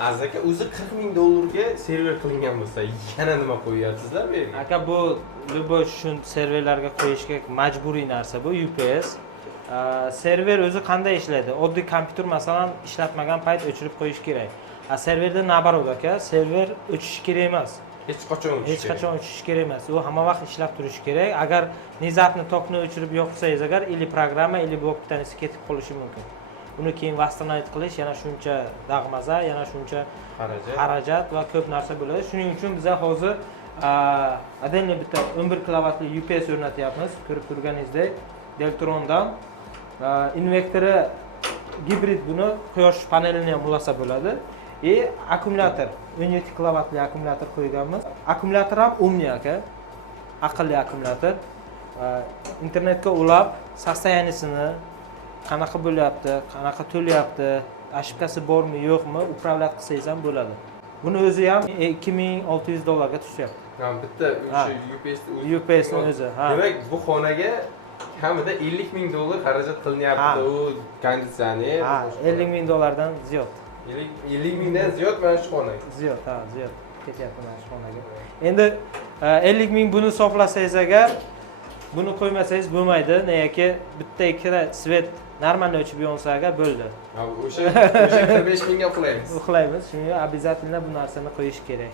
Aziz aka, o'zi 40 ming dollarga server qilingan bo'lsa, yana nima qo'yyapsizlar bu yerga? Aka, bu любой shun serverlarga qo'yishga majburiy narsa bu UPS. Server o'zi qanday ishlaydi? Oddiy kompyuter masalan ishlatmagan payt o'chirib qo'yish kerak. Serverda nabarot aka, server o'chishi kerak emas. Hech qachon o'chishi kerak emas. U hamma vaqt ishlab turishi kerak. Agar nizatni tokni o'chirib yo'qsangiz agar ili programma ili blok bittanisi ketib qolishi mumkin. Uni keyin восстановить qilish yana shuncha dag'maza, yana shuncha xarajat va ko'p narsa bo'ladi. Shuning uchun biz hozir отдельно bitta 11 kilovatli UPS o'rnatyapmiz. Ko'rib turganingizdek, Deltrondan invertori gibrid, buni quyosh panelini ham ulasa bo'ladi. Akkumulyator 17 kilovatli akkumulyator qo'yganmiz. Akkumulyator ham umniy aka. Aqlli akkumulyator. Internetga ulab, состояниесini qanaqa bo'lyapti, qanaqa to'lyapti, ошибкасы bormi, yo'qmi, upravlat qilsangiz ham bo'ladi. Buni o'zi ham 2600 dollarga tushyapti. Bitta o'sha UPS ni o'zi. Demak, bu xonaga kamida 50 ming dollar xarajat qilinyapti. U konditsioner. 50 ming dollardan ziyod. 50 mingdan ziyod mana shu xonaga. Ziyod ketyapti mana shu xonaga. Endi 50 ming buni hisoblasangiz agar, buni qo'ymasangiz bo'lmaydi. Negaki bitta ikkita svet normalni o'chib yonsa agar bo'ldi. O'sha 45 mingga uxlaymiz. Shuning uchun обязательно bu narsani qo'yish kerak.